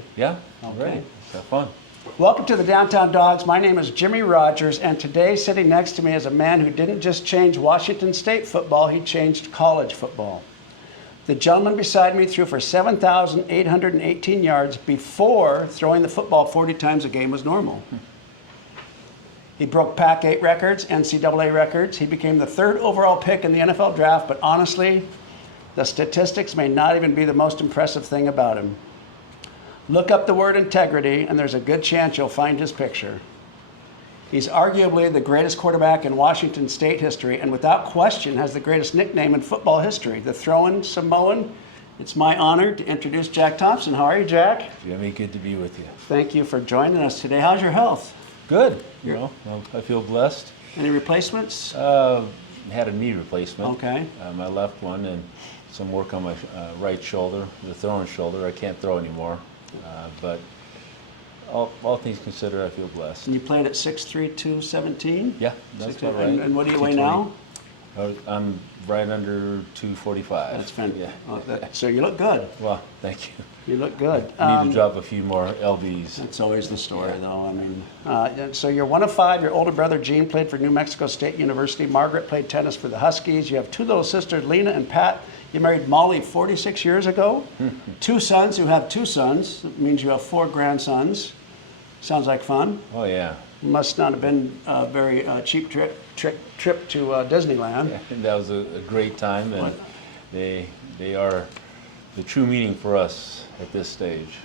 eh? Yeah, Okay. right. Have fun. Welcome to the Downtown Dogs. My name is Jimmy Rogers, and today sitting next to me is a man who didn't just change Washington State football, he changed college football. The gentleman beside me threw for 7,818 yards before throwing the football 40 times a game was normal. He broke Pac-8 records, NCAA records. He became the 3rd overall pick in the NFL draft, but honestly, the statistics may not even be the most impressive thing about him. Look up the word integrity, and there's a good chance you'll find his picture. He's arguably the greatest quarterback in Washington State history, and without question has the greatest nickname in football history, the THROWIN Samoan. It's my honor to introduce Jack Thompson. How are you, Jack? Jimmy, good to be with you. Thank you for joining us today. How's your health? Good. You know, I feel blessed. Any replacements? Had a knee replacement. Okay. My left one, and some work on my right shoulder, the throwing shoulder. I can't throw anymore, but all things considered, I feel blessed. And you played at 6'3", 217? Yeah, that's about right. And what do you weigh now? I'm right under 245. That's fantastic. Yeah. Oh, so you look good. Well, thank you. You look good. I need to drop a few more lbs. That's always the story, Yeah. though. I mean, so you're one of 5. Your older brother Gene played for New Mexico State University. Margaret played tennis for the Huskies. You have 2 little sisters, Lena and Pat. You married Molly 46 years ago. 2 sons who have 2 sons. It means you have 4 grandsons. Sounds like fun. Oh yeah. Must not have been a very cheap trip to Disneyland. Yeah, and that was a great time, and they are the true meaning for us at this stage.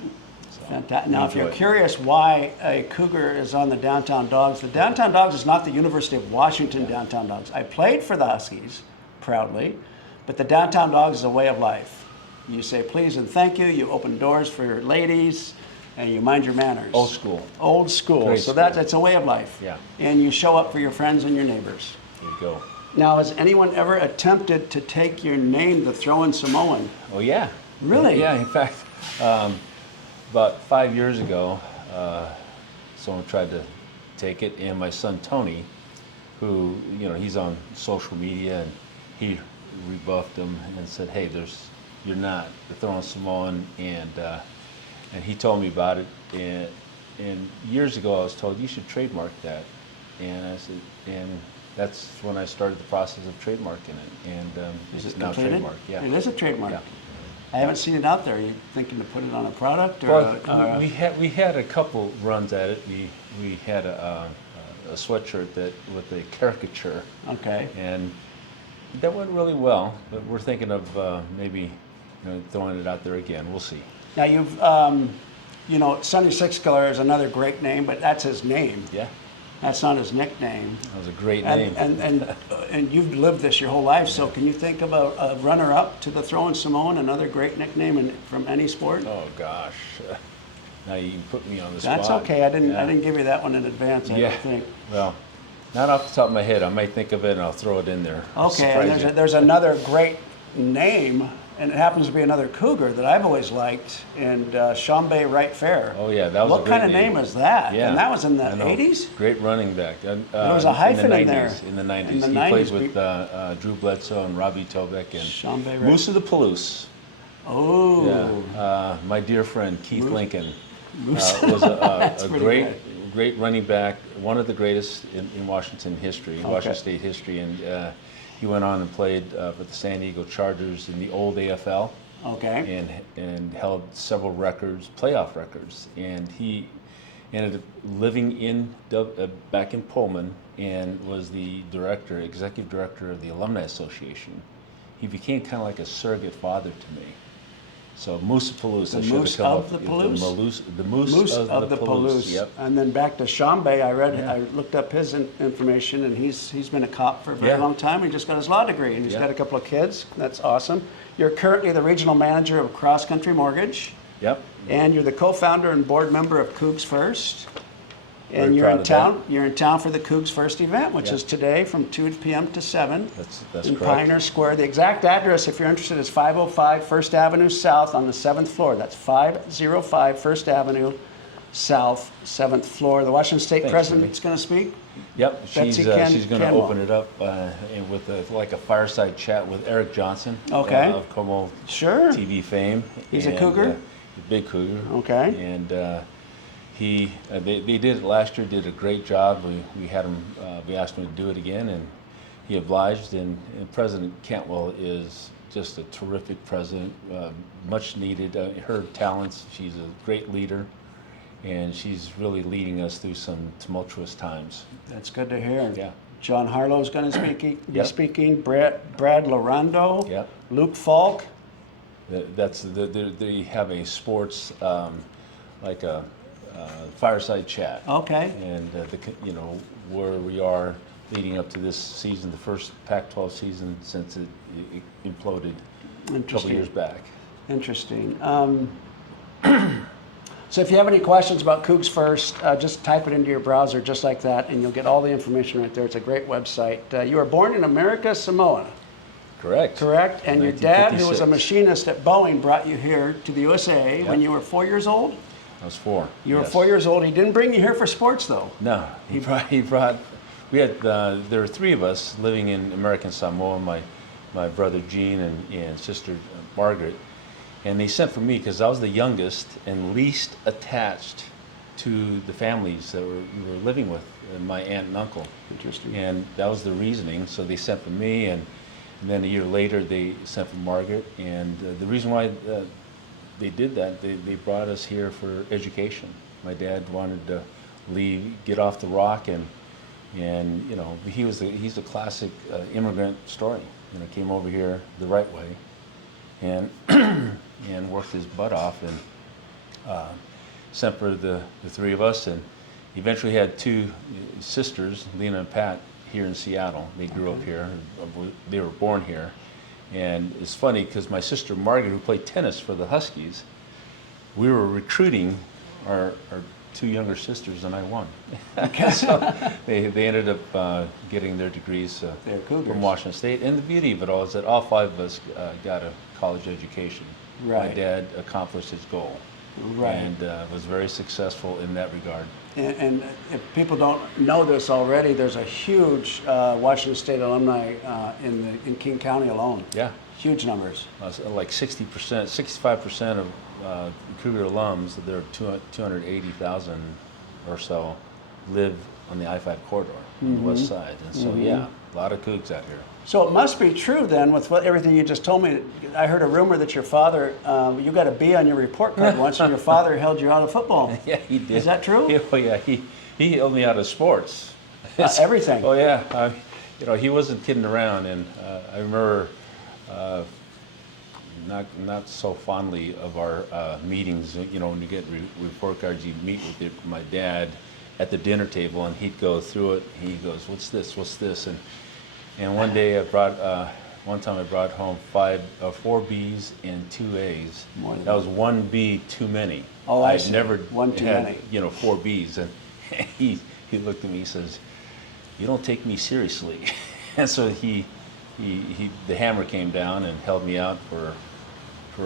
So, Fantastic. Now, if you're enjoy it. curious why a Cougar is on the Downtown Dogs, the Downtown Dogs is not the University of Washington Downtown Dogs. I played for the Huskies, proudly, but the Downtown Dogs is a way of life. You say please and thank you, you open doors for your ladies, and you mind your manners. Old school. Old school. Great So school. it's a way of life. Yeah. And you show up for your friends and your neighbors. There you go. Now, has anyone ever attempted to take your name, the THROWIN Samoan? Oh yeah. Really? Yeah. In fact, about 5 years ago, someone tried to take it, and my son Tony, who he's on social media, and he rebuffed him and said, "Hey, you're not the THROWIN Samoan," and he told me about it. And years ago, I was told you should trademark that, and I said, and that's when I started the process of trademarking it, and it's now completed? trademarked. Yeah. It is a trademark. Yeah. I haven't seen it out there. Are you thinking to put it on a product? Or Well, we had a couple runs at it. We had a sweatshirt with a caricature, Okay. and that went really well. But we're thinking of maybe throwing it out there again. We'll see. Now you've, Sonny Sixkiller is another great name, but that's his name. Yeah, That's not his nickname. that was a great name. And you've lived this your whole life, so can you think of a runner-up to the THROWIN Samoan, another great nickname from any sport? Oh gosh, now you put me on the That's spot. okay. I didn't Yeah. give you that one in advance. I Yeah. don't think. Well, not off the top of my head. I might think of it and I'll throw it in there. Okay, Surprise and you. there's another great name, and it happens to be another Cougar that I've always liked, and Shambay Wright Fair. Oh yeah, that was What a great kind of name is that? Yeah, And that was in the I know. 80s? Great running back. There was a hyphen in there. In the 90s. In the He 90s, played with Drew Bledsoe and Robbie Tobeck and Shambay Wright. Moose of the Palouse. Oh. Yeah. My dear friend Keith Lincoln Moose. was That's a pretty great running back, one of the greatest in Washington history, Okay. Washington State history, and he went on and played with the San Diego Chargers in the old AFL. Okay. And held several records, playoff records, and he ended up living back in Pullman and was the executive director of the Alumni Association. He became kind of like a surrogate father to me. So Moose of Palouse. The Moose of the Palouse? The Moose of the Palouse. Yep. And then back to Shambay, I looked up his information, and he's been a cop for a very Yeah. long time. He just got his law degree, and he's Yeah. got a couple of kids. That's awesome. You're currently the regional manager of Cross Country Mortgage, Yep. and you're the co-founder and board member of Cougs First. And Very you're proud in of town. You're in town for the Cougs First event, which Yeah. is today from 2 p.m. to 7. That's in correct. Pioneer Square. The exact address, if you're interested, is 505 First Avenue South on the 7th floor. That's 505 First Avenue South, 7th floor. The Washington State Thanks, president's going to speak. Yep, Betsy she's going to Canwell. open it up and with a fireside chat with Eric Johnson Okay. of Como Sure. TV fame. He's a And, Cougar? big Cougar. Okay. And they did it last year. Did a great job. We had him. We asked him to do it again, and he obliged. And President Cantwell is just a terrific president, much needed. Her talents. She's a great leader, and she's really leading us through some tumultuous times. That's good to hear. Yeah. John Harlow's going to be Yep. speaking. Brad Larando. Yep. Luke Falk. They have a sports like a fireside chat. Okay. And where we are leading up to this season, the first Pac-12 season since it imploded a couple years back. Interesting. So if you have any questions about Cougs First, just type it into your browser just like that, and you'll get all the information right there. It's a great website. You were born in America, Samoa. Correct. Correct. And your dad, who was a 1956. machinist at Boeing, brought you here to the USA when you were 4 years old? I was 4. You were yes. 4 years old. He didn't bring you here for sports, though. No, he brought. We had there were 3 of us living in American Samoa. My brother Gene and sister Margaret, and they sent for me because I was the youngest and least attached to the families that we were living with, my aunt and uncle. Interesting. And that was the reasoning. So they sent for me, and then a year later they sent for Margaret. And the reason why they did that, they brought us here for education. My dad wanted to get off the rock, and he's a classic immigrant story. Came over here the right way, and and worked his butt off, and sent for the 3 of us, and eventually had 2 sisters, Lena and Pat, here in Seattle. They grew up here. They were born here. And it's funny because my sister Margaret, who played tennis for the Huskies, we were recruiting our 2 younger sisters, and I won. So they ended up getting their degrees from Washington State. And the beauty of it all is that all 5 of us got a college education. Right. My dad accomplished his goal. Right. And was very successful in that regard. And if people don't know this already, there's a huge Washington State alumni in King County alone. Yeah. Huge numbers. Like 60%, 65% of Cougar alums, there are 280,000 or so, live on the I-5 corridor on the west side. And so, yeah, a lot of Cougs out here. So it must be true then, with everything you just told me. I heard a rumor that your father, you got a B on your report card once, and your father held you out of football. Yeah, he did. Is that true? Yeah, well, yeah, he held me out of sports. Everything. Oh yeah, he wasn't kidding around, and I remember not so fondly of our meetings. When you get report cards, you meet with my dad at the dinner table, and he'd go through it. He goes, "What's this? What's this?" And one day one time I brought home 4 B's and 2 A's. That was 1 B too many. Oh, I see. I'd never One too had, many. 4 B's, and he looked at me, he says, "You don't take me seriously." And so the hammer came down and held me out for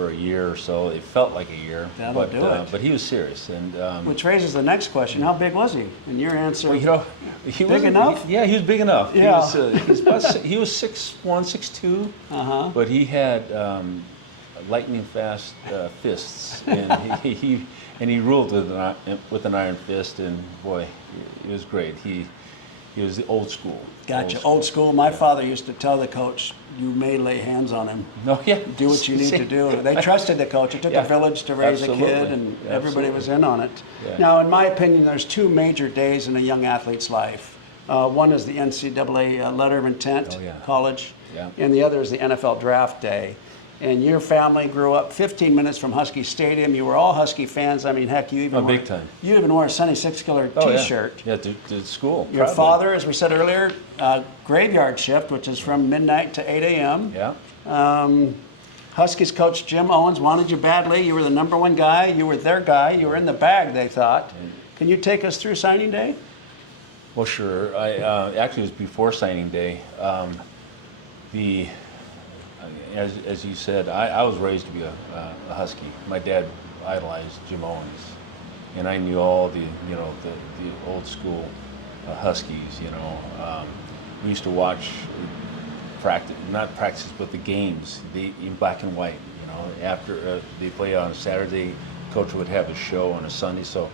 a year or so. It felt like a year, That'll do it. But he was serious. And Which raises the next question: how big was he? And your answer. he Big enough? Yeah, he was big enough. Yeah. He was 6'1", 6'2", but he had lightning fast fists, and he ruled with an iron fist, and boy, it was great. He was the old school. Gotcha. Old school. My father used to tell the coach, "You may lay hands on him. No, yeah. Do what you need to do." They trusted the coach. It took a village to raise a kid, Absolutely. and everybody was in on it. Yeah. Now, in my opinion, there's 2 major days in a young athlete's life. One is the NCAA letter of intent, college, and the other is the NFL draft day. And your family grew up 15 minutes from Husky Stadium. You were all Husky fans. I mean, heck, you even big time. You even wore a Sunny Six Killer T-shirt. Yeah, to school. Your proudly. father, as we said earlier, graveyard shift, which is from midnight to 8 a.m. Yeah. Huskies coach Jim Owens wanted you badly. You were the number 1 guy. You were their guy. You were in the bag, they thought. Can you take us through signing day? Well, sure. Actually, it was before signing day. As you said, I was raised to be a Husky. My dad idolized Jim Owens, and I knew all the old school Huskies. We used to watch not practice, but the games in black and white. After they play on Saturday coach would have a show on a Sunday, so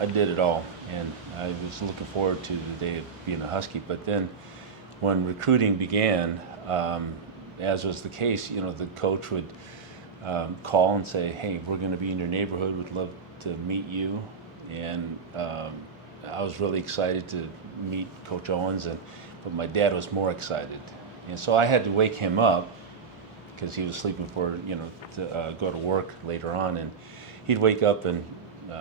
I did it all, and I was looking forward to the day of being a Husky. But then, when recruiting began, as was the case, the coach would call and say, "Hey, we're going to be in your neighborhood. We'd love to meet you." And I was really excited to meet Coach Owens, but my dad was more excited, and so I had to wake him up because he was sleeping to go to work later on, and he'd wake up and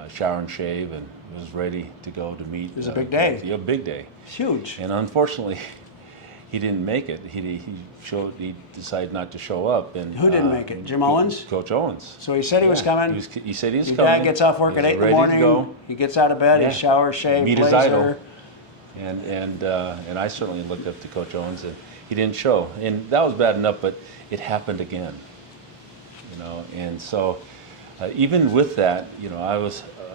shower and shave and was ready to go to meet. It was a big day. Yeah, big day. It's huge. And unfortunately, he didn't make it. He decided not to show up. And who didn't make it? Jim Owens? Coach Owens. So he said he was coming. He said he was Your coming. dad gets off work at 8 in the morning. He gets out of bed. Yeah. He showers, shaves, Meet his blazer. idol. And I certainly looked up to Coach Owens, and he didn't show. And that was bad enough, but it happened again. And so even with that,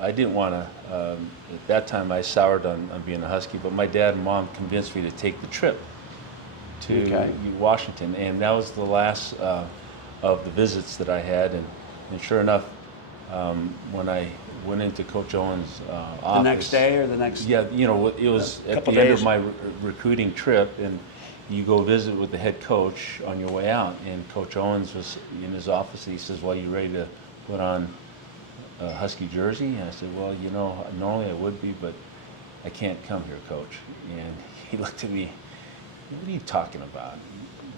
I didn't want to. At that time, I soured on being a Husky, but my dad and mom convinced me to take the trip to Washington, and that was the last of the visits that I had. And sure enough, when I went into Coach Owens' office, The next day or the next? Yeah, it was at the end of my recruiting trip, and you go visit with the head coach on your way out, and Coach Owens was in his office. He says, "Well, you ready to put on a Husky jersey?" And I said, "Well, normally I would be, but I can't come here, Coach." And he looked at me, "What are you talking about?"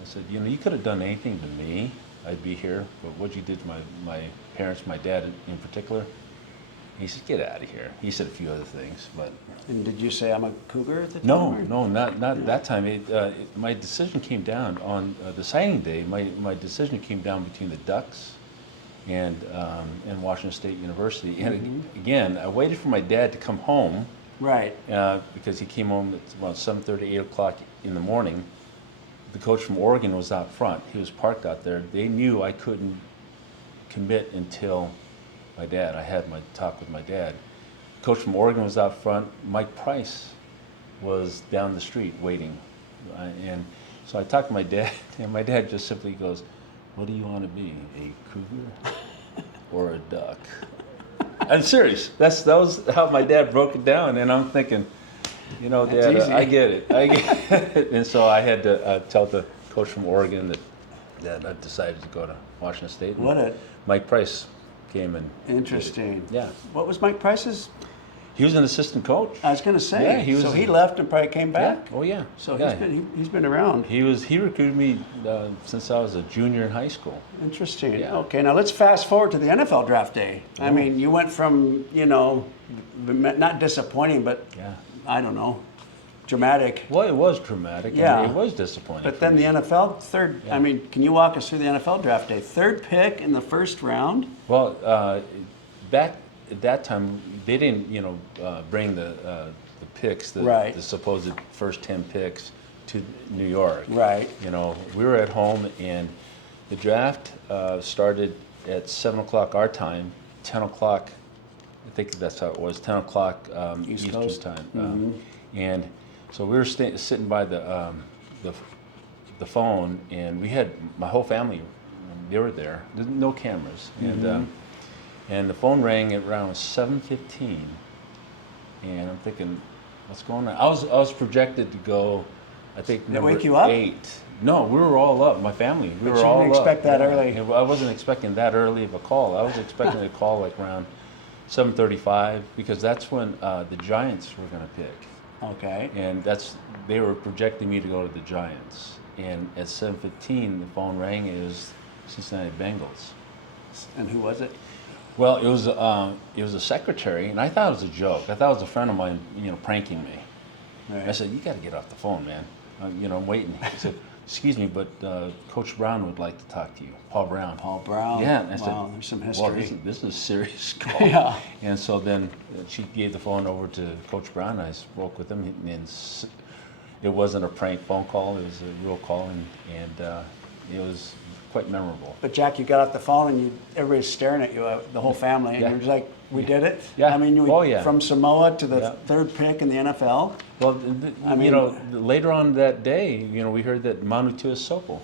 I said, "You could have done anything to me. I'd be here, but what you did to my parents, my dad in particular." He said, "Get out of here." He said a few other things, but. And did you say I'm a Cougar at the time? No, not that time. My decision came down on the signing day. My decision came down between the Ducks and Washington State University. And again, I waited for my dad to come home. Right. Because he came home at about 7:30, 8 o'clock in the morning. The coach from Oregon was out front. He was parked out there. They knew I couldn't commit until I had my talk with my dad. Coach from Oregon was out front. Mike Price was down the street waiting. And so I talked to my dad, and my dad just simply goes, "What do you want to be, a Cougar or a Duck?" I'm serious. That was how my dad broke it down, and I'm thinking, Dad, I get it. And so I had to tell the coach from Oregon that I decided to go to Washington State. Mike Price came and Interesting. Yeah. What was Mike Price's? He was an assistant coach. I was going to say. Yeah, he was. So he left and probably came back. Yeah. Oh yeah. So he's been around. He recruited me since I was a junior in high school. Interesting. Yeah. Okay, now let's fast forward to the NFL draft day. I mean, you went from not disappointing, but I don't know, dramatic. Well, it was dramatic. Yeah. And it was disappointing. But then the NFL third. Yeah. I mean, can you walk us through the NFL draft day? Third pick in the first round. Well, back at that time, they didn't, bring the picks, the supposed first 10 picks to New York. Right. We were at home, and the draft started at 7 o'clock our time, 10 o'clock. I think that's how it was. 10 o'clock Eastern time. And so we were sitting by the phone, and we had my whole family. They were there. There's no cameras, and the phone rang at around 7:15, and I'm thinking, what's going on? I was projected to go, I think, number 8. No, we were all up. My family, we were all up. You didn't expect that early. I wasn't expecting that early of a call. I was expecting a call like around 7:35, because that's when the Giants were going to pick. Okay. And they were projecting me to go to the Giants. And at 7:15, the phone rang. It was Cincinnati Bengals. And who was it? Well, it was a secretary, and I thought it was a joke. I thought it was a friend of mine, pranking me. Right. I said, "You got to get off the phone, man. I'm waiting." He said, "Excuse me, but Coach Brown would like to talk to you." Paul Brown. Paul Brown. Yeah. And I said, wow, there's some history. Well, this is a serious call. Yeah. And so then she gave the phone over to Coach Brown. I spoke with him, and it wasn't a prank phone call. It was a real call, and it was quite memorable. But Jack, you got off the phone, and everybody's staring at you, the whole family, and you're just like, "We did it." Yeah. I mean, from Samoa to the third pick in the NFL. Well, later on that day, we heard that Manu Tuisopo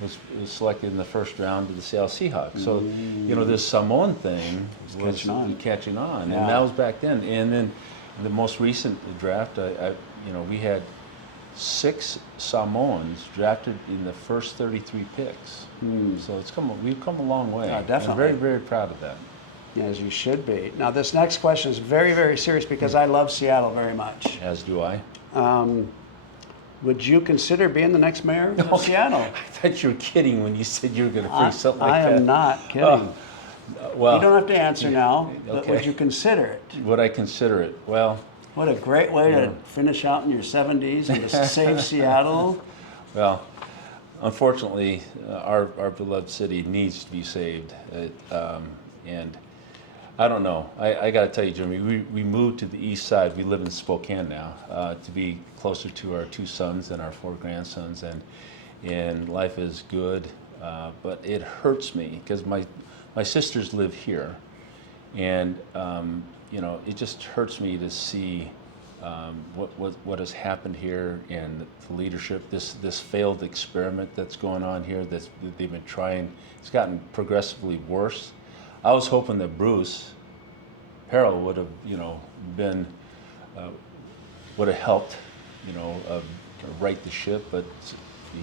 was selected in the first round to the Seattle Seahawks. So, you know, this Samoan thing was catching on, Yeah. and that was back then. And then the most recent draft, you know, we had 6 Samoans drafted in the first 33 picks. So we've come a long way. Yeah, definitely. I'm very, very proud of that. As you should be. Now, this next question is very, very serious because I love Seattle very much. As do I. Would you consider being the next mayor of Seattle? I thought you were kidding when you said you were going to phrase something like that. I am not kidding. Well, you don't have to answer now, but okay. would you consider it? Would I consider it? Well, what a great way to finish out in your 70s and to save Seattle. Well, unfortunately, our beloved city needs to be saved. And I don't know. I got to tell you, Jimmy, we moved to the east side. We live in Spokane now to be closer to our 2 sons and our 4 grandsons. And life is good, but it hurts me because my sisters live here. And, you know, it just hurts me to see what has happened here and the leadership, this failed experiment that's going on here that they've been trying. It's gotten progressively worse. I was hoping that Bruce Harrell would have, you know, would have helped, you know, right the ship, but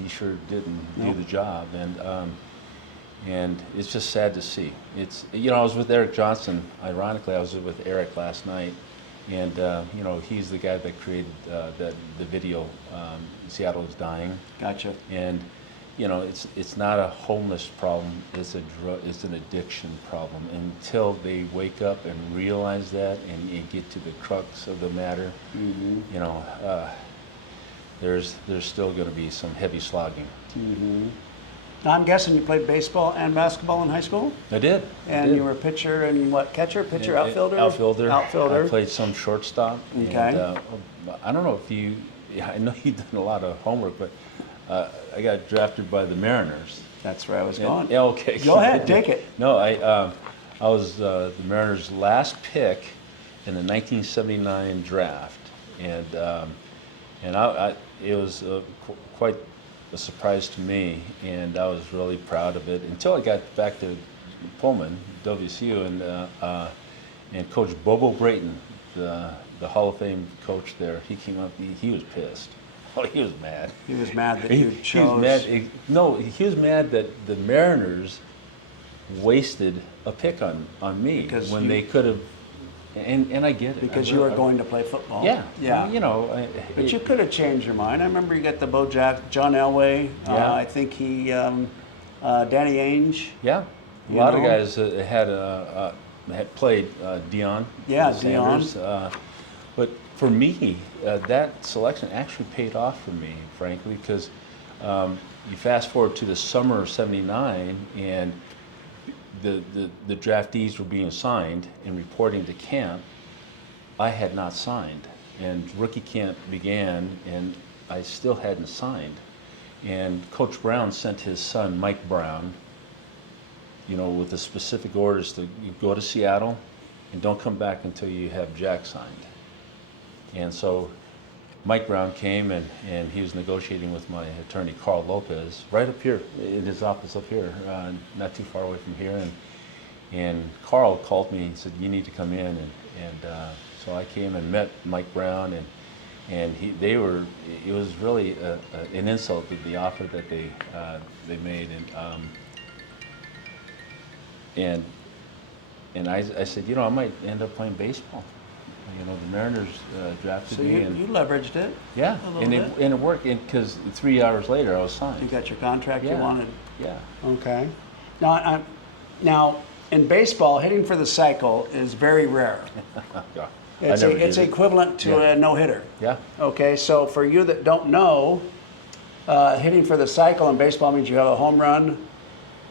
he sure didn't do the job. And it's just sad to see. It's, you know, I was with Eric Johnson. Ironically, I was with Eric last night, and you know, he's the guy that created the video. Seattle is dying. Gotcha. And you know, it's not a homeless problem. It's an addiction problem. Until they wake up and realize that and get to the crux of the matter, you know, there's still going to be some heavy slogging. Now, I'm guessing you played baseball and basketball in high school? I did. And you were pitcher and what, catcher, pitcher, outfielder? Outfielder. Outfielder. I played some shortstop. Okay. And, I don't know if I know you've done a lot of homework, but I got drafted by the Mariners. That's where I was going. Yeah, okay. Go ahead, take it. No, I was the Mariners' last pick in the 1979 draft, and it was quite a surprise to me, and I was really proud of it until I got back to Pullman, WSU, and Coach Bobo Brayton, the Hall of Fame coach there, he came up. He was pissed. Oh, he was mad. He was mad that you chose. He was mad. No, he was mad that the Mariners wasted a pick on me because when they could have. And I get it. Because you were going to play football. Yeah. Yeah. You know. But you could have changed your mind. I remember you got the John Elway. Yeah. I think he, Danny Ainge. Yeah. A lot of guys had played Deion. Yeah, Sanders. But for me, that selection actually paid off for me, frankly, because you fast forward to the summer of '79, and the draftees were being signed and reporting to camp. I had not signed, and rookie camp began, and I still hadn't signed. And Coach Brown sent his son, Mike Brown, you know, with the specific orders to go to Seattle and don't come back until you have Jack signed. And so Mike Brown came, and he was negotiating with my attorney, Carl Lopez, right up here in his office up here, not too far away from here. And Carl called me and said, "You need to come in." And so I came and met Mike Brown, and it was really an insult to the offer that they made. And I said, you know, I might end up playing baseball. You know, the Mariners drafted me. So you leveraged it. Yeah, and it worked because 3 hours later I was signed. You got your contract you wanted. Yeah. Okay. Now in baseball, hitting for the cycle is very rare. It's equivalent to a no-hitter. Yeah. Okay, so for you that don't know, hitting for the cycle in baseball means you have a home run,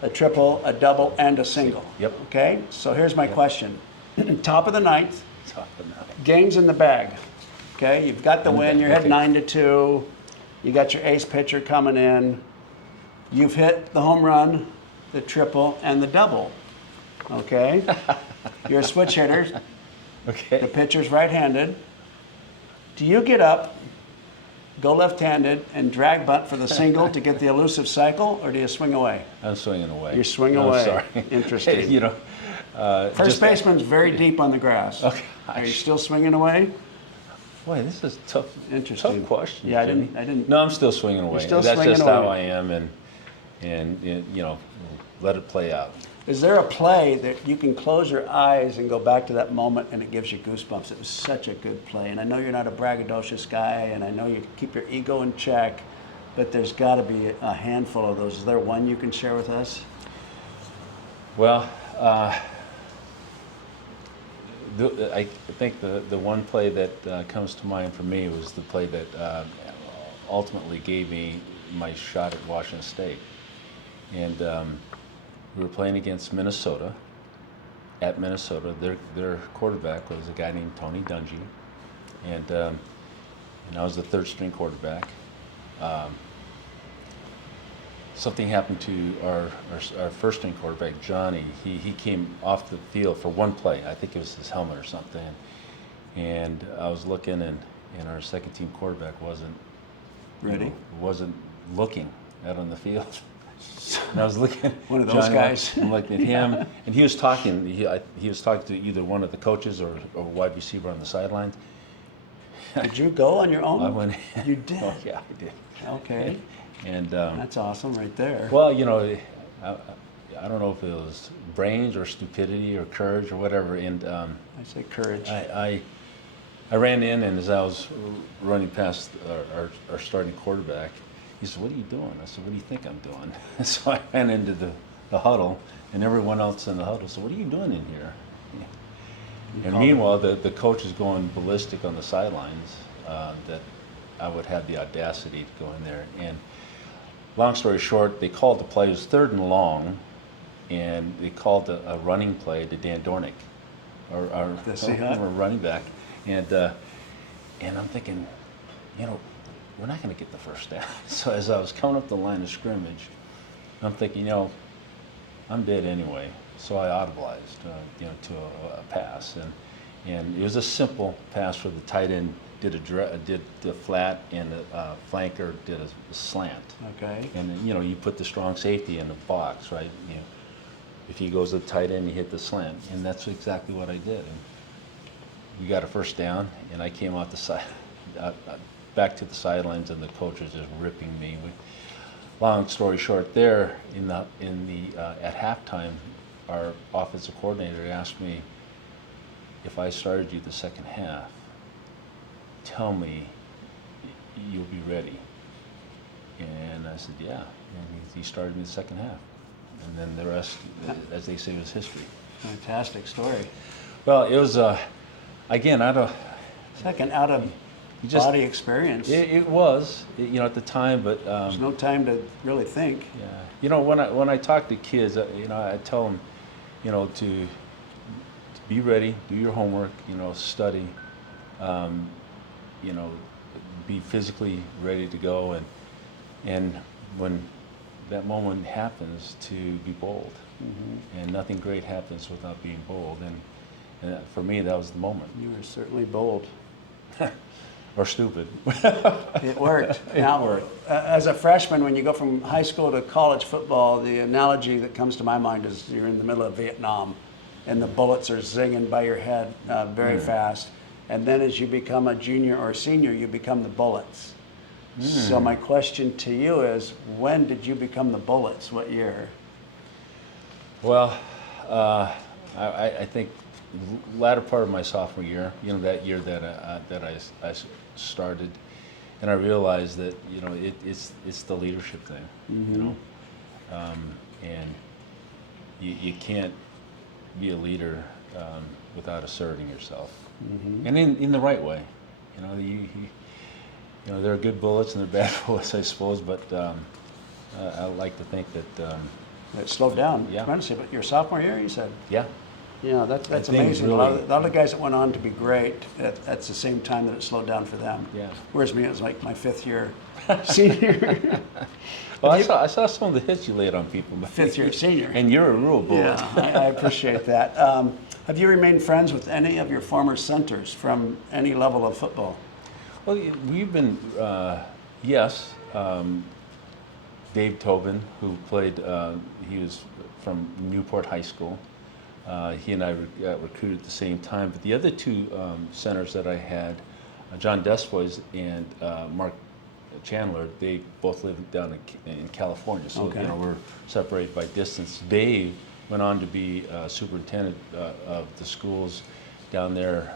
a triple, a double, and a single. Yep. Okay, so here's my question. Top of the ninth. Top of the ninth. Game's in the bag. Okay, you've got the win. You're ahead 9-2. You got your ace pitcher coming in. You've hit the home run, the triple, and the double. Okay, you're a switch hitter. Okay. The pitcher's right-handed. Do you get up go left-handed and drag bunt for the single to get the elusive cycle, or do you swing away? I'm swinging away. You swing No, away. Sorry. Interesting. You know, First baseman's very deep on the grass. Okay. Are you still swinging away? Boy, this is tough. Interesting. Tough question. Yeah, Jimmy. I didn't. No, I'm still swinging away. still That's swinging just away. how I am, and you know, let it play out. Is there a play that you can close your eyes and go back to that moment and it gives you goosebumps? It was such a good play. And I know you're not a braggadocious guy, and I know you keep your ego in check, but there's got to be a handful of those. Is there one you can share with us? Well, I think the one play that comes to mind for me was the play that ultimately gave me my shot at Washington State. And we were playing against Minnesota, at Minnesota. Their quarterback was a guy named Tony Dungy, and I was the third string quarterback. Something happened to our first string quarterback, Johnny. He came off the field for one play. I think it was his helmet or something. And I was looking, and our second team quarterback wasn't Ready? Wasn't looking out on the field. And I was looking. One of those Johnny, guys. I'm looking at him, and he was talking. He was talking to either one of the coaches or a wide receiver on the sidelines. Did you go on your own? I went. You did? Oh, yeah, I did. Okay. And That's awesome right there. well, you know, I don't know if it was brains or stupidity or courage or whatever. And I say courage. I ran in, and as I was running past our starting quarterback, he said, "What are you doing?" I said, "What do you think I'm doing?" So I ran into the huddle, and everyone else in the huddle said, "What are you doing in here?" And meanwhile, the coach is going ballistic on the sidelines that I would have the audacity to go in there. And long story short, they called the play. It was 3rd and long, and they called a running play to Dan Dornick, our running back. And I'm thinking, you know, we're not going to get the first down. So as I was coming up the line of scrimmage, I'm thinking, you know, I'm dead anyway. So I audibleized, you know, to a pass, and it was a simple pass where the tight end did the flat, and the flanker did a slant. Okay. And then, you know, you put the strong safety in the box, right? You know, if he goes to the tight end, you hit the slant, and that's exactly what I did. And we got a first down, and I came out the side, back to the sidelines, and the coach was just ripping me. Long story short, there at halftime, our offensive coordinator asked me if I started you the second half, tell me you'll be ready. And I said, yeah. And he started me the second half. And then the rest, as they say, was history. Fantastic story. Well, it was, again, out of body experience. It was, you know, at the time, but There's no time to really think. yeah. You know, when I talk to kids, you know, I tell them, you know, to be ready, do your homework, you know, study, you know, be physically ready to go, and when that moment happens, to be bold. Mm-hmm. And nothing great happens without being bold. And for me, that was the moment. You were certainly bold. Or stupid. It worked. Now, as a freshman, when you go from high school to college football, the analogy that comes to my mind is you're in the middle of Vietnam, and the bullets are zinging by your head very fast. And then as you become a junior or senior, you become the bullets. So my question to you is, when did you become the bullets? What year? Well, I think latter part of my sophomore year, you know, that year that I started, and I realized that, you know, it's the leadership thing, you know, and you can't be a leader without asserting yourself, and in the right way. You know, you know, there are good bullets and there are bad bullets, I suppose, but I like to think that It slowed down Yeah. tremendously, but your sophomore year, you said? yeah. Yeah, that's think amazing. really- A lot of the guys that went on to be great, that's the same time that it slowed down for them. Yeah. Whereas me, it was like my 5th year senior. Well, I saw some of the hits you laid on people. But 5th year senior. And you're a real bullet. Yeah, I appreciate that. Have you remained friends with any of your former centers from any level of football? Well, we've been, yes. Dave Tobin, who played, he was from Newport High School. He and I got recruited at the same time. But the other two centers that I had, John Despois and Mark Chandler, they both lived down in California. So, Okay. we're separated by distance. Dave went on to be superintendent of the schools down there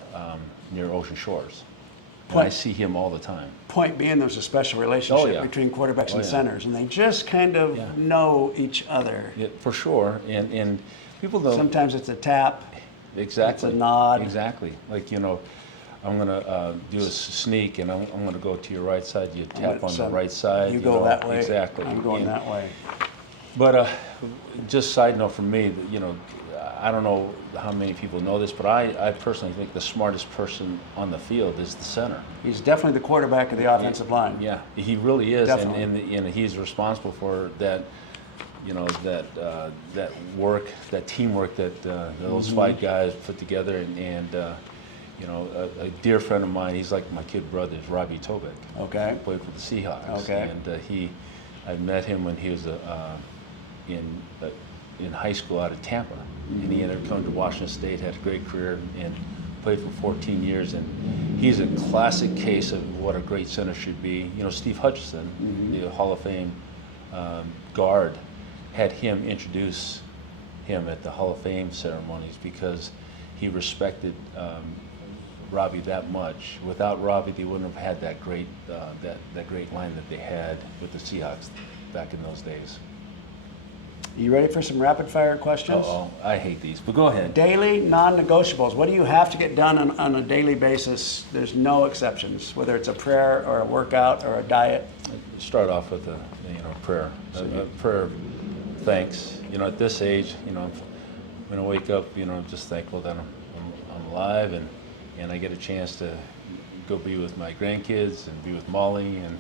near Ocean Shores. And I see him all the time. Point being, there's a special relationship Oh, yeah. between quarterbacks and Yeah. centers, and they just kind of Yeah. know each other. Yeah, for sure. And people don't. Sometimes it's a tap. Exactly. It's a nod. Exactly. Like, I'm going to do a sneak, and I'm going to go to your right side. You tap on the right side. You go that way. Exactly. I'm going that way. But just side note from me, I don't know how many people know this, but I personally think the smartest person on the field is the center. He's definitely the quarterback of the offensive line. Yeah, he really is, Definitely. and he's responsible for that. That work, that teamwork that those five guys put together, and a dear friend of mine, he's like my kid brother, is Robbie Tobick. Okay. He played for the Seahawks. Okay. And I met him when he was in high school out of Tampa, and he ended up coming to Washington State, had a great career, and played for 14 years. And he's a classic case of what a great center should be. Steve Hutchinson, the Hall of Fame guard, had him introduce him at the Hall of Fame ceremonies because he respected Robbie that much. Without Robbie, they wouldn't have had that great that great line that they had with the Seahawks back in those days. You ready for some rapid fire questions? Uh-oh, I hate these, but go ahead. Daily non-negotiables. What do you have to get done on a daily basis? There's no exceptions, whether it's a prayer or a workout or a diet. Start off with a prayer. A prayer of thanks. At this age, I'm going to wake up, just thankful that I'm alive and I get a chance to go be with my grandkids and be with Molly and,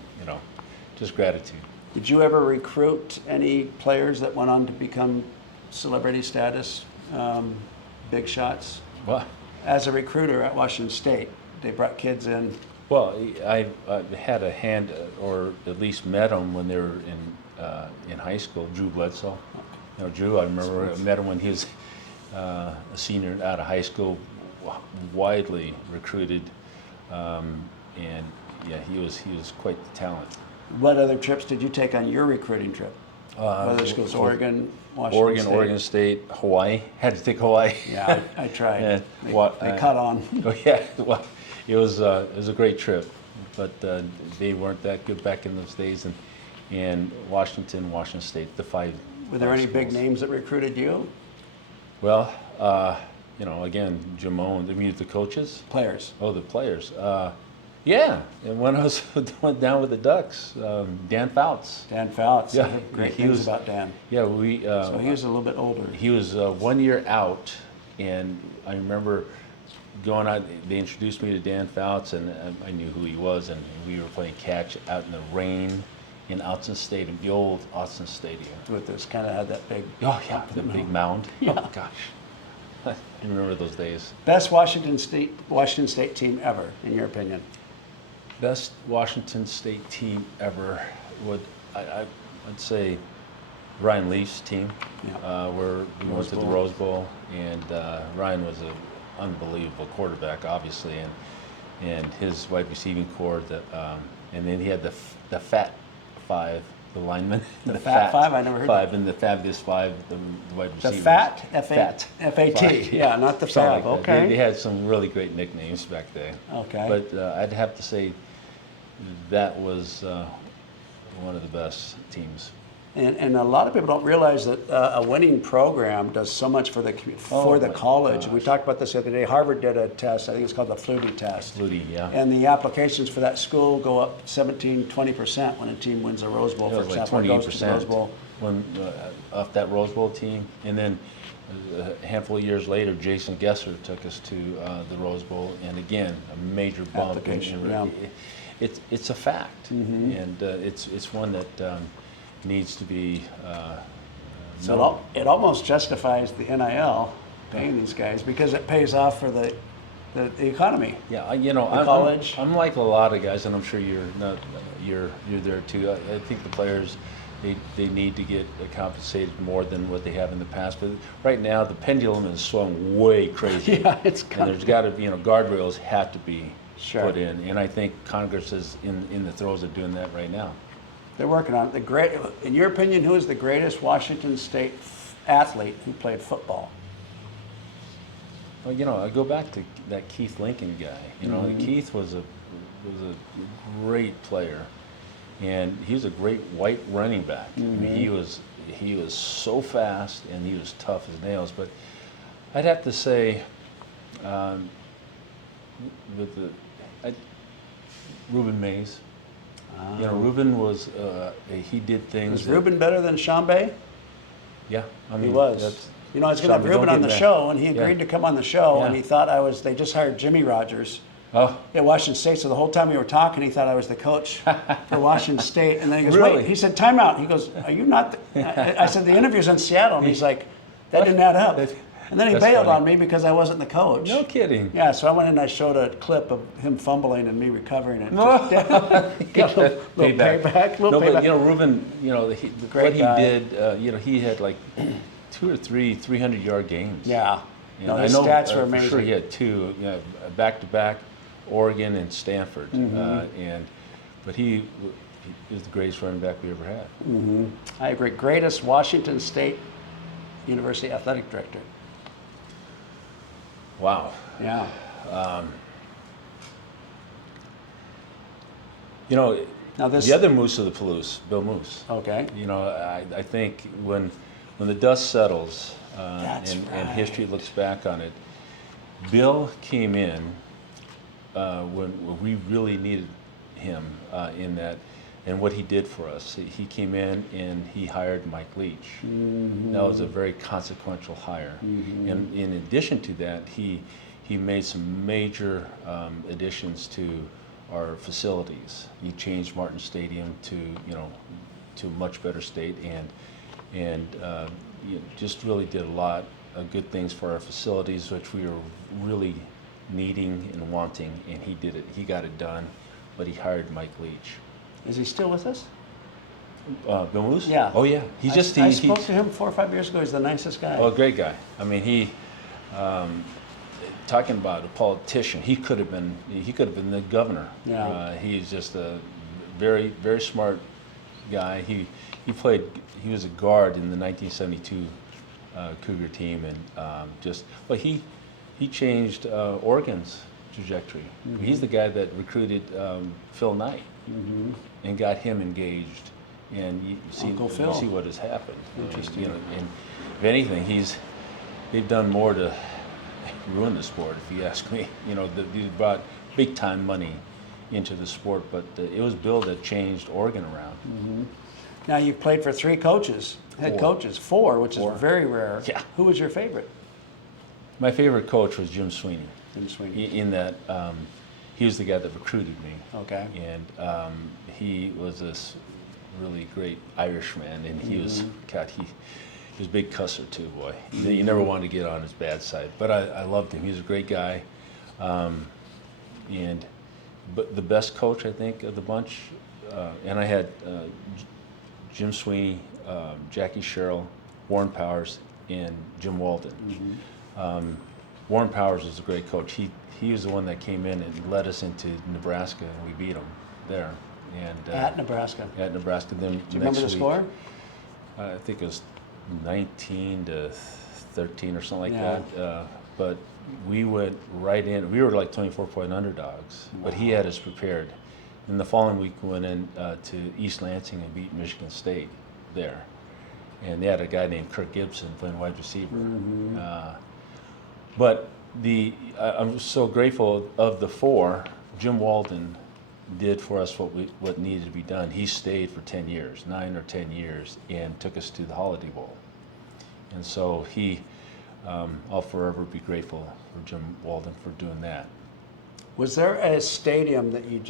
just gratitude. Did you ever recruit any players that went on to become celebrity status, big shots? Well, As a recruiter at Washington State, they brought kids in. Well, I had a hand, or at least met him when they were in high school. Drew Bledsoe. Drew, I remember I met him when he was a senior out of high school, widely recruited, and yeah, he was quite the talent. What other trips did you take on your recruiting trip? Other schools, Oregon, Washington State. Oregon State, Hawaii. Had to take Hawaii. Yeah, I tried. Yeah, They caught on. Oh yeah, well, it was a great trip, but they weren't that good back in those days, and Washington State, the five. Were there any big schools. names that recruited you? Well, again, Jamone. The coaches. Players. Oh, the players. Yeah, and when I went down with the Ducks, Dan Fouts. Dan Fouts. Yeah, I heard great he things was- about Dan. Yeah, we. So he was a little bit older. He was 1 year out, and I remember going out. They introduced me to Dan Fouts, and I knew who he was, and we were playing catch out in the rain in Autzen Stadium, the old Autzen Stadium. With this kind of had that big. Oh yeah, the big mound. Yeah. Oh gosh, I remember those days. Best Washington State team ever, in your opinion? Best Washington State team ever would I'd say Ryan Leaf's team, Yeah. where we went to the Bowl. Rose Bowl, and Ryan was an unbelievable quarterback, obviously, and his wide receiving core. And then he had the Fat Five, the linemen. The Fat Five? I never heard Five, and the Fabulous Five, the wide The receivers. Fat? Fat. F-A-T. Five, Yeah, not the something Fab. like that. Okay. They had some really great nicknames back then. Okay. But I'd have to say that was one of the best teams. And a lot of people don't realize that a winning program does so much for the my college. gosh. We talked about this the other day. Harvard did a test. I think it's called the Flutie test. Flutie, yeah. And the applications for that school go up 20% when a team wins a Rose Bowl, It for was like example, or goes to the Rose 28% Bowl. when off that Rose Bowl team, and then a handful of years later, Jason Gesser took us to the Rose Bowl, and again a major bump. Application, And yeah. it's a fact, and it's one that needs to be. So it almost justifies the NIL paying these guys because it pays off for the the economy. Yeah, college. I'm like a lot of guys, and I'm sure you're not. You're there too. I think the players, they need to get compensated more than what they have in the past. But right now, the pendulum has swung way crazy. Yeah, it's and there's got to be, guardrails have to be Sure. put in, and I think Congress is in the throes of doing that right now. They're working on it. In your opinion, who is the greatest Washington State athlete who played football? Well, I go back to that Keith Lincoln guy. Keith was a great player, and he was a great white running back. I mean, he was so fast and he was tough as nails. But I'd have to say, Reuben Mays. Reuben was he did things. Was Reuben better than Chambé? Yeah, I mean He was. I was going to have Reuben on the show, and he agreed to come on the show, and he thought they just hired Jimmy Rogers at Washington State, so the whole time we were talking, he thought I was the coach for Washington State, and then he goes, Really? wait, he said, time out. He goes, are you not? I said, the interview's in Seattle, and he's like, that didn't add up. And then he bailed on me because I wasn't the coach. No kidding. Yeah, so I went in and I showed a clip of him fumbling and me recovering it. No. Got a little payback. But Reuben, what he guy. did, he had like 2 or 3 300-yard games. Yeah. And His stats were amazing. For sure he had 2, back-to-back, Oregon and Stanford. But he was the greatest running back we ever had. I agree. Greatest Washington State University athletic director. Wow. Yeah. Now the other Moose of the Palouse, Bill Moose. Okay. I think when the dust settles and right. history looks back on it, Bill came in when we really needed him in that, and what he did for us. He came in and he hired Mike Leach. That was a very consequential hire. And in addition to that, he made some major additions to our facilities. He changed Martin Stadium to a much better state, and just really did a lot of good things for our facilities, which we were really needing and wanting, and he did it. He got it done, but he hired Mike Leach. Is he still with us? Bill Moose? Yeah. Oh yeah. I spoke to him 4 or 5 years ago. He's the nicest guy. Oh, great guy. I mean, talking about a politician, he could have been the governor. Yeah. He's just a very, very smart guy. He was a guard in the 1972 Cougar team, and he changed Oregon's trajectory. He's the guy that recruited Phil Knight and got him engaged. And you see what has happened. Interesting. And if anything, they've done more to ruin the sport, if you ask me. They brought big time money into the sport, but it was Bill that changed Oregon around. Now you've played for 3 coaches, head coaches, 4, which is very rare. Yeah. Who was your favorite? My favorite coach was Jim Sweeney. Jim Sweeney. In that he was the guy that recruited me. Okay. And he was this really great Irishman, and he was he was a big cusser too, boy. You never wanted to get on his bad side, but I loved him. He was a great guy, but the best coach, I think, of the bunch, and I had Jim Sweeney, Jackie Sherrill, Warren Powers, and Jim Walden. Warren Powers was a great coach. He was the one that came in and led us into Nebraska, and we beat him there. And At Nebraska. At Nebraska. Then do you remember the score? I think it was 19-13 or something like that. But we went right in. We were like 24-point underdogs, but he had us prepared. And the following week, we went in to East Lansing and beat Michigan State there. And they had a guy named Kirk Gibson playing wide receiver. But I'm so grateful of the 4. Jim Walden did for us what needed to be done. He stayed for 10 years, 9 or 10 years, and took us to the Holiday Bowl. And so I'll forever be grateful for Jim Walden for doing that. Was there a stadium that you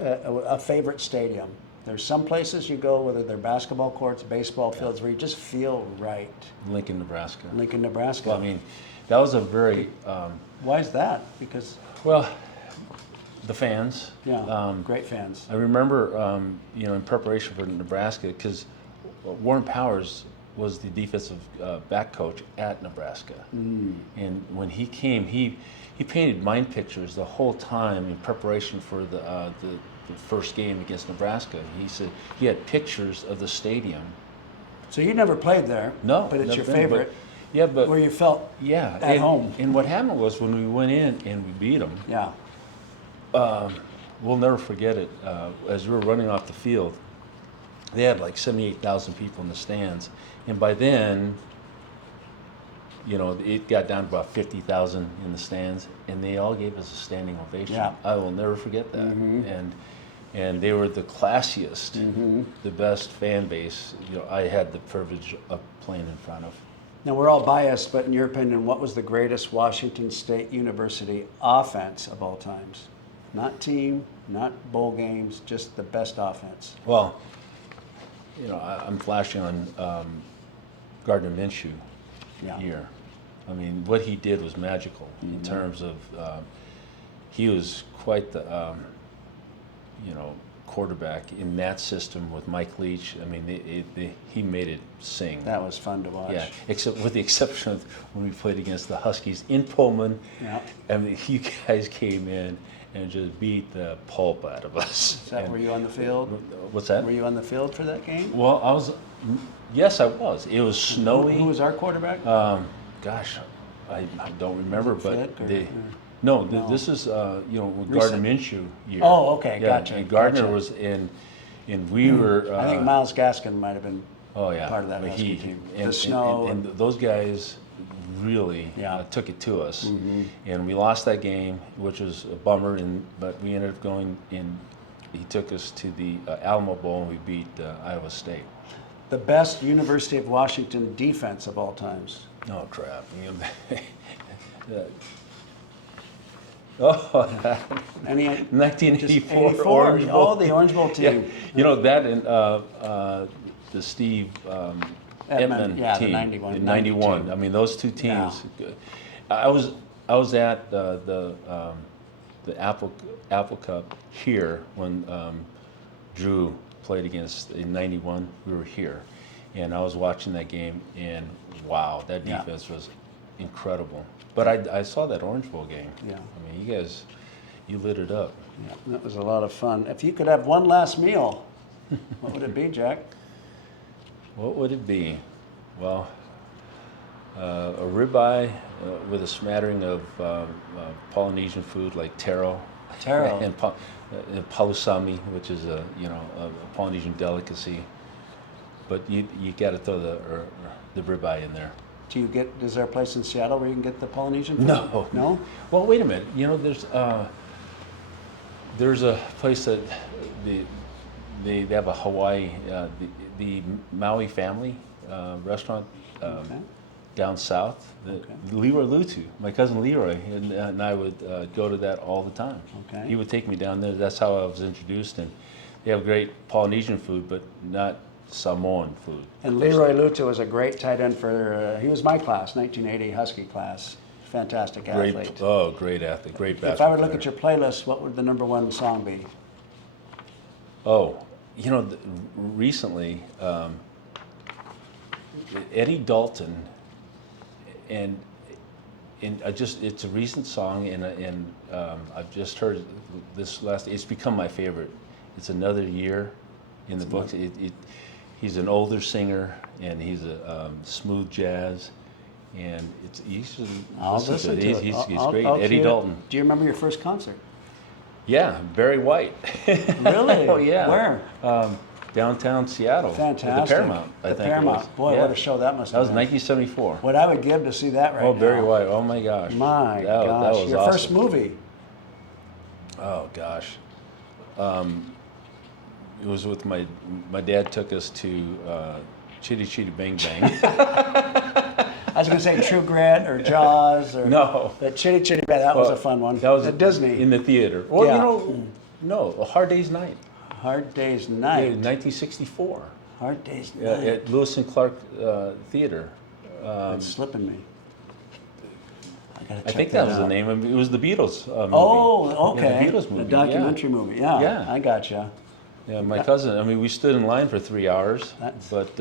a favorite stadium? There's some places you go, whether they're basketball courts, baseball fields, where you just feel right. Lincoln, Nebraska. Lincoln, Nebraska. Well, I mean, that was a very Why is that? Because well, the fans. great fans. I remember, in preparation for Nebraska, because Warren Powers was the defensive back coach at Nebraska, and when he came, he painted mind pictures the whole time in preparation for the first game against Nebraska. He said he had pictures of the stadium. So you never played there? No, but it's never your been, favorite. but Where you felt at home. And what happened was when we went in and we beat them. Yeah. We'll never forget it. As we were running off the field, they had like 78,000 people in the stands, and by then, it got down to about 50,000 in the stands, and they all gave us a standing ovation. Yeah. I will never forget that. And they were the classiest, the best fan base I had the privilege of playing in front of. Now, we're all biased, but in your opinion, what was the greatest Washington State University offense of all times? Not team, not bowl games, just the best offense. Well, I'm flashing on Gardner Minshew year. I mean, what he did was magical in terms of he was quite the quarterback in that system with Mike Leach. I mean, he made it sing. That was fun to watch. Yeah, except with the exception of when we played against the Huskies in Pullman. Yeah. I mean, you guys came in and just beat the pulp out of us. Is that, were you on the field? What's that? Were you on the field for that game? Well, yes, I was. It was snowy. Who was our quarterback? Gosh, I don't remember, but Flick no, No. this is Recent. Gardner Minshew year. Oh, okay, Yeah, gotcha. and Gardner Gotcha. was in, and we were. I think Miles Gaskin might have been Oh yeah, part of that but Husky team. And, The snow and those guys really took it to us, and we lost that game, which was a bummer. But we ended up going in. He took us to the Alamo Bowl, and we beat Iowa State. the best University of Washington defense of all times. Oh crap! Oh, Any 1984 84. Orange Bowl. Oh, the Orange Bowl team. Yeah. That and the Steve Edman yeah, the team 91, in '91. 92. I mean, those two teams. I was at the Apple Cup here when Drew played against in '91. We were here, and I was watching that game, and wow, that defense was incredible. But I saw that Orange Bowl game. Yeah. I mean, you guys, you lit it up. Yeah, that was a lot of fun. If you could have one last meal, what would it be, Jack? What would it be? Well, a ribeye with a smattering of Polynesian food like taro. Taro. And palusami, which is a Polynesian delicacy. But you got to throw the ribeye in there. Is there a place in Seattle where you can get the Polynesian food? No. No? Well, wait a minute. There's a place that they have a Hawaii, the Maui family restaurant down south. Leroy Lutu, my cousin Leroy, and I would go to that all the time. Okay. He would take me down there. That's how I was introduced. And they have great Polynesian food, but not Samoan food. And Leroy Lutu was a great tight end for, he was my class, 1980 Husky class. Fantastic athlete. Great athlete, great basketball If I were to look player. at your playlist, what would the #1 song be? Oh, recently, Eddie Dalton, and it's a recent song, and I've just heard this it's become my favorite. It's Another Year in the books. He's an older singer, and he's a smooth jazz, and I'll listen to it. He's I'll great. cue Eddie it. Dalton. Do you remember your first concert? Yeah, Barry White. Really? Oh yeah. Where? Downtown Seattle. Fantastic. The Paramount. I think Paramount. It was. Boy, Yeah. what a show that must That have was been. 1974. What I would give to see that right now. Oh, Barry White. Oh my gosh. My that gosh. was Your awesome. first movie. Oh gosh. It was with my dad took us to Chitty Chitty Bang Bang. I was going to say True Grit or Jaws or No. But Chitty Chitty Bang. That was a fun one. That was at Disney. in the theater. Well, Yeah. no, A Hard Day's Night. Hard Day's Yeah, Night. 1964. Hard Day's Yeah, Night. at Lewis and Clark Theater. It's slipping me. gotta I check think that was out. the name. It was the Beatles movie. Oh, okay. Yeah, the Beatles movie. The documentary movie. Yeah. Yeah. I gotcha. Yeah, my cousin. I mean, we stood in line for 3 hours, That's- but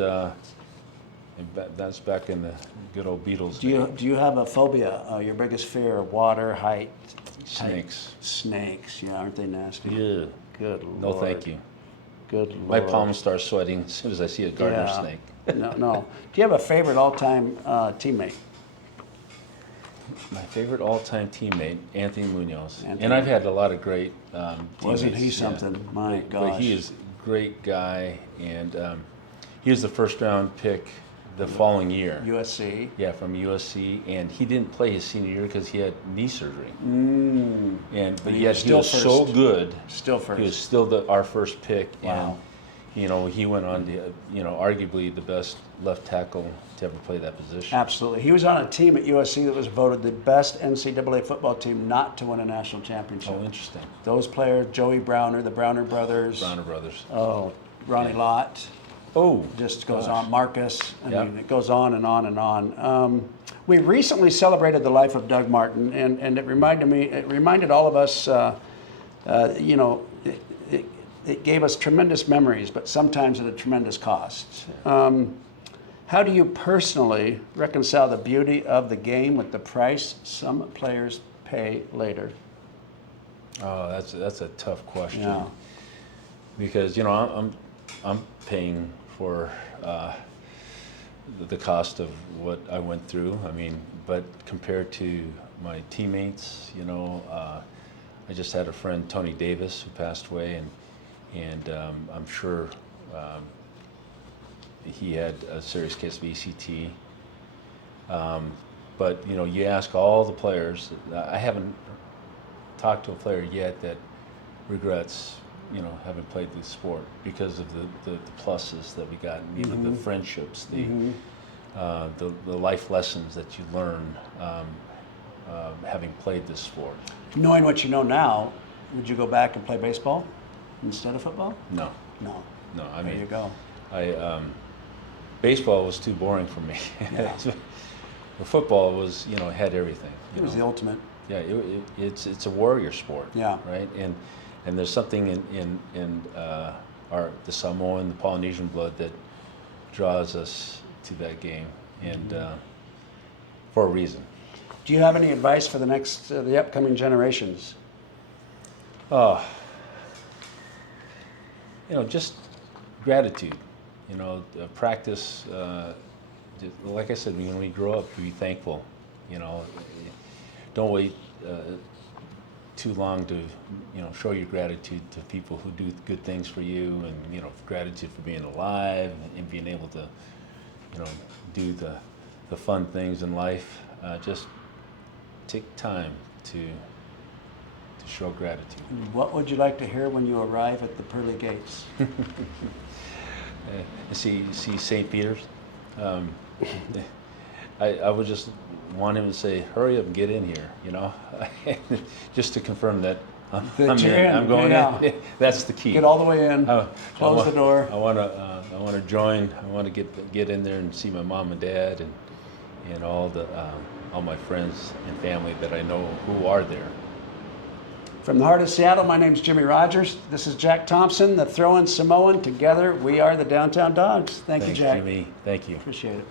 that's back in the good old Beatles. Do you have a phobia? Your biggest fear? Water, height? Snakes. Snakes. Yeah, aren't they nasty? Yeah. Good Lord. No, thank you. Good Lord. My palms start sweating as soon as I see a garter Yeah. snake. No. Do you have a favorite all-time teammate? My favorite all-time teammate, Anthony Munoz. Anthony. And I've had a lot of great teammates. Wasn't he yeah. something? My gosh. But he is a great guy, and he was the first-round pick the following year. USC. Yeah, from USC, and he didn't play his senior year because he had knee surgery. But he yet was he still was so first. good. Still first. He was still our first pick. Wow. And, he went on to, arguably the best left tackle to ever play that position. Absolutely. He was on a team at USC that was voted the best NCAA football team not to win a national championship. Oh, interesting. Those players, Joey Browner, the Browner brothers. Browner brothers. Oh, Ronnie Lott. Oh, Just goes gosh. on. Marcus. I Yep. mean, it goes on and on and on. We recently celebrated the life of Doug Martin, and it reminded all of us, it gave us tremendous memories, but sometimes at a tremendous cost. How do you personally reconcile the beauty of the game with the price some players pay later? Oh, that's a tough question. Yeah. Because I'm paying for the cost of what I went through. I mean, but compared to my teammates, I just had a friend, Tony Davis, who passed away, and I'm sure he had a serious case of ECT. But you ask all the players. I haven't talked to a player yet that regrets having played the sport because of the pluses that we got, and the friendships, the life lessons that you learn having played this sport. Knowing what you know now, would you go back and play baseball instead of football? No. No. I There mean, you go. baseball was too boring for me. Yeah. Football was, had everything. It was the ultimate. Yeah, it's a warrior sport. Yeah. Right, and there's something in the Samoan, the Polynesian blood that draws us to that game, and for a reason. Do you have any advice for the upcoming generations? Just gratitude. Practice. Like I said, when we grow up, be thankful. Don't wait too long to show your gratitude to people who do good things for you, and gratitude for being alive and being able to do the fun things in life. Just take time to show gratitude. What would you like to hear when you arrive at the pearly gates? See St. Peter's. I would just want him to say, "Hurry up and get in here," just to confirm that I'm That in. you're in, I'm going yeah. in. That's the key. Get all the way in. Close the door. I want to join. I want to get in there and see my mom and dad and all my friends and family that I know who are there. From the heart of Seattle, my name's Jimmy Rogers. This is Jack Thompson, the Throw-In Samoan. Together, we are the Downtown Dogs. Thank you, Thanks, Jack. Jimmy. Thank you. Appreciate it.